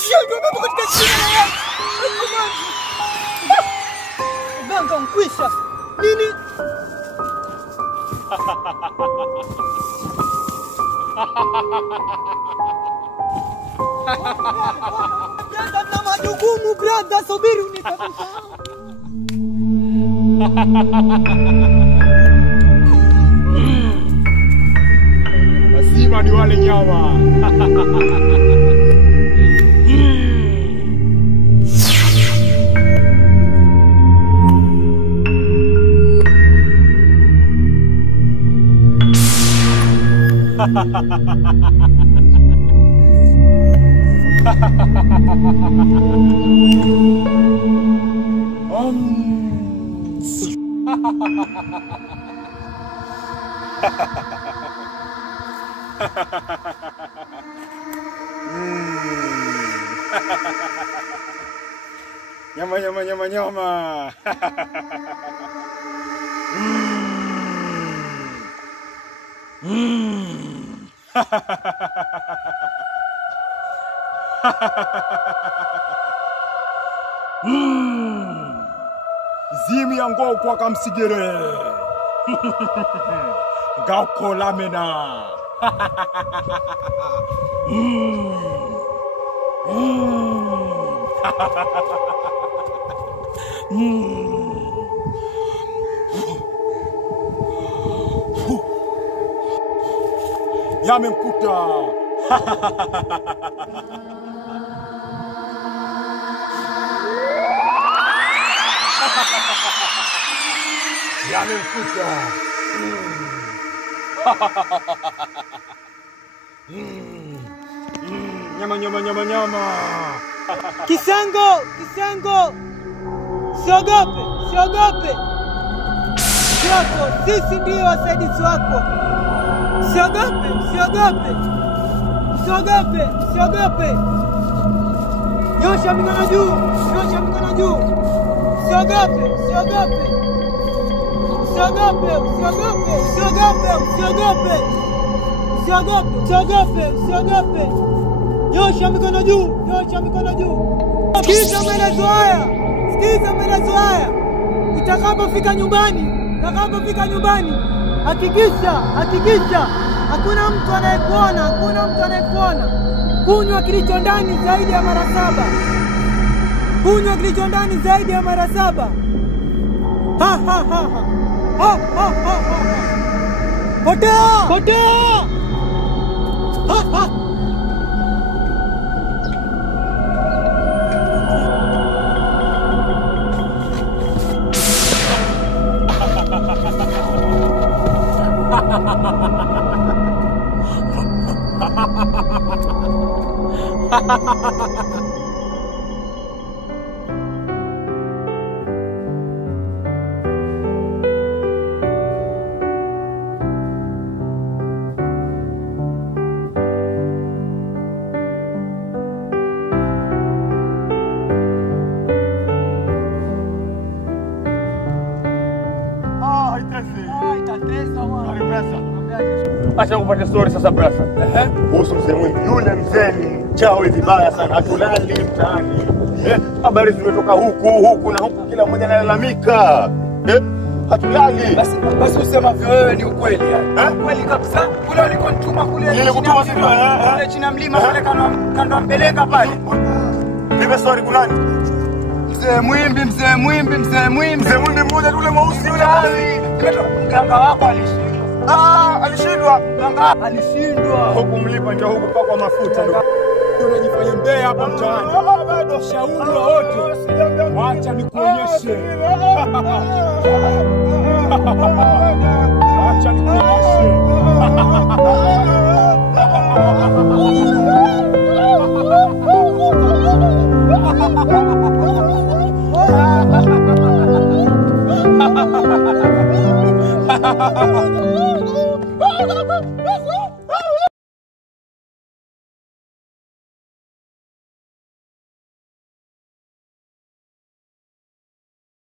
Shindwa baba katika jina la Yesu. Ganga mkwisha. Nini? Brother, na majukumu brother, subiri unikabisa. Lazima ni wale nyama. Nyama nyama nyama nyama. Zimi yango kwa kamsigere. Gauko lamena. Yamemkuta. Yamemkuta. Nyama nyama nyama nyama. Kisango, Kisango. Siogope, siogope. Yako, sisi ndio wasaidizi wako. Siogope, siogope. Siogope, siogope. Nyosha mikono juu, nyosha mikono juu. Siogope, siogope. Siogope, siogope, siogope, siogope. Siogope, siogope, siogope. Nyosha mikono juu, nyosha mikono juu. Sikiza maelezo haya. Sikiza maelezo haya. Utakapofika nyumbani, hakikisha hakuna mtu anayekuona, hakuna mtu anayekuona. Kunywa kilicho ndani zaidi ya mara 7. Kunywa kilicho ndani zaidi ya mara 7. Ha ha ha ha. Ha ha ha ha. Potea! Potea! Ha ha. Acha kupata story sasa brasa. Kuhusu mzee Mwimbi. Yule mzee ni chawi vibaya sana. Hatulali mtaani. Habari zimetoka huku na huku, kila mmoja analalamika. Hatulali. Basi usema wewe ni ukweli yani. Kweli kabisa. Kule ulikonituma kule. Nilikutuma sivyo? Kule chini ya mlima pale kando mpeleka pale. Nipe story kunani? Mzee Mwimbi. Mzee Mwimbi mmoja yule mweusi yule hali. Mganga wako alishindwa. Alishindwa. Mganga alishindwa. Hukumlipa ndio huku pakwa mafuta ndio. Unajifanya mbea hapa mtaani. Bado shauri wote. Acha nikuonyeshe. Acha nikuonyeshe.